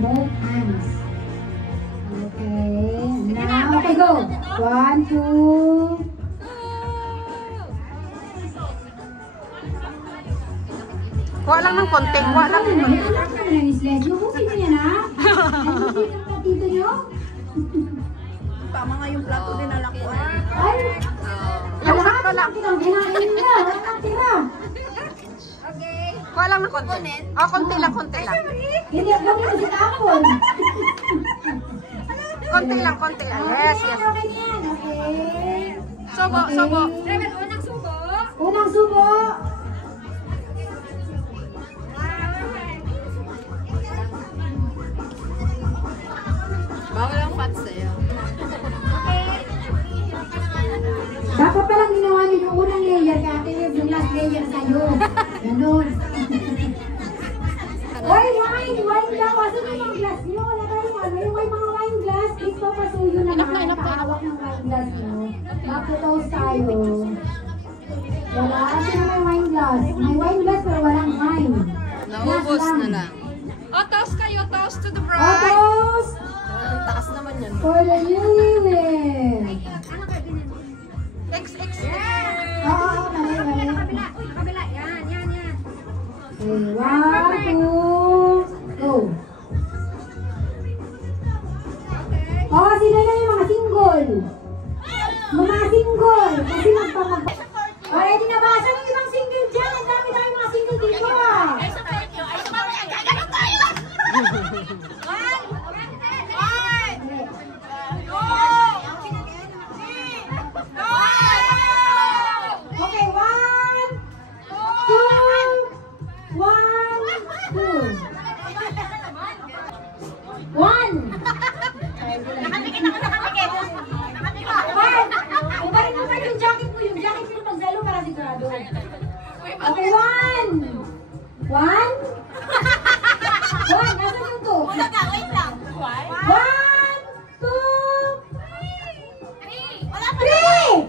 Both hands. Okay. Now, okay, go. 1, 2. Kuha lang ng konti. Kuha lang ng konti. Ano lang naman ang sled? Huwagin mo yan, ha? Ay, dito nyo? Tama nga yung plato din na lakuan. Ay! Yung sakto lang. Kinain na. Wala kang tira. Kuha lang ng konti. Oh, konti lang, konti lang. Hindi, huwag mo si tapon. Konti lang, konti lang. Yes, yes. Okay yan, okay. Subo, subo. Unang subo. Unang subo. Bawal ang fat sa'yo. Dapat palang ginawa niyo yung unang layer kaya ate yung last layer sa'yo. Ganun. Oy, wine daw. Asan yung mga glass niyo? Wala tayong ano. Yung may mga wine glass, please papasuyo naman. Nakahawak ng wine glass niyo. Magto-toast tayo. Wala. Asan yung may wine glass? May wine glass pero walang wine. Naubos na lang. Oh, toast kayo. Toast to the bride. Oh, toast! Ang taas naman yan. For the newlywed. X. Oo, mali. Kabila. Yan. Okay, 1, 2, go. Oh, sila na yung mga single. Mga single. Kasi magpapag... Oh, ready na ba? Saan yung ibang single dyan? Ang dami-dami mga single dito ah. Okay, 1, 2, 1, 2. 1. Nakatikit ako. Ubarin mo pa yung jacket mo. Yung jacket mo magsalo para sigurado. Okay, 1. 1. 1. Nasaan yung 2? Wait lang. 1, 2, 3. Wala pa 3.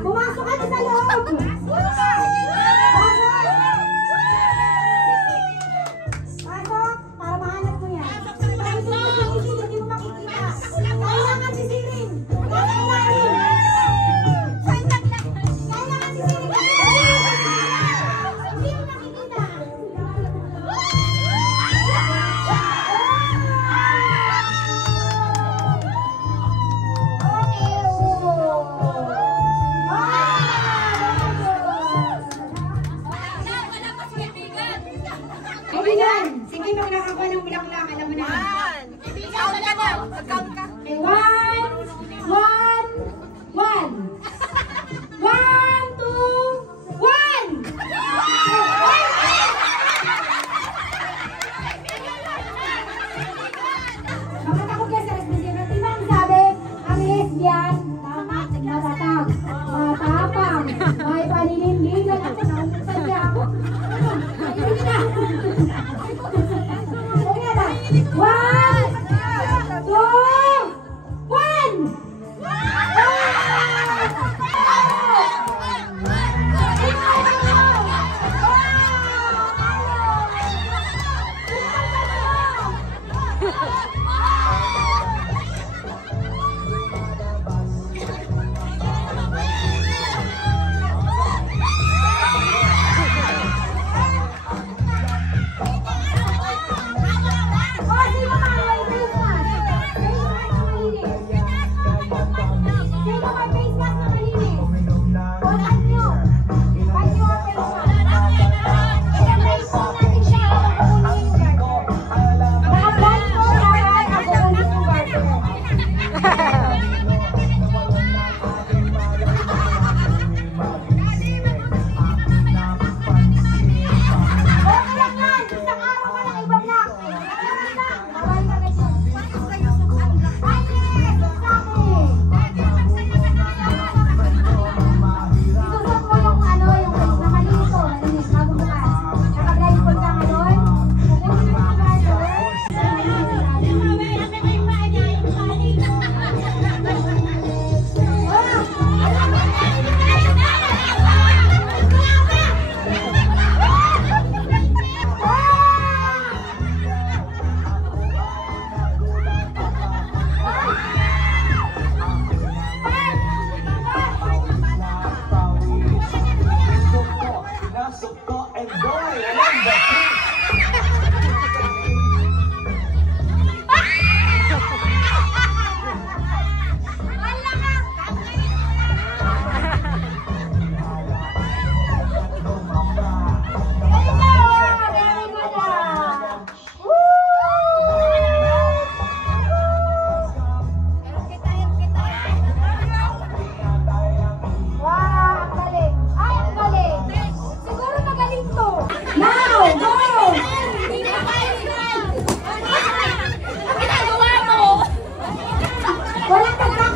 Pumasok ka na sa loob! Pasok! Para mahanap mo yan. Para hindi mo makikita. Kailangan sisirin! Kailangan sisirin! Hindi mo makikita. Okay.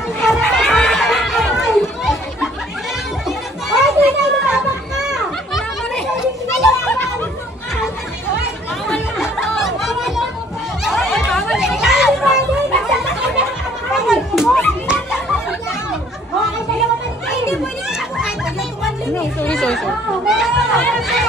Oy, Tinay, lumabak ka! Sorry. Oh,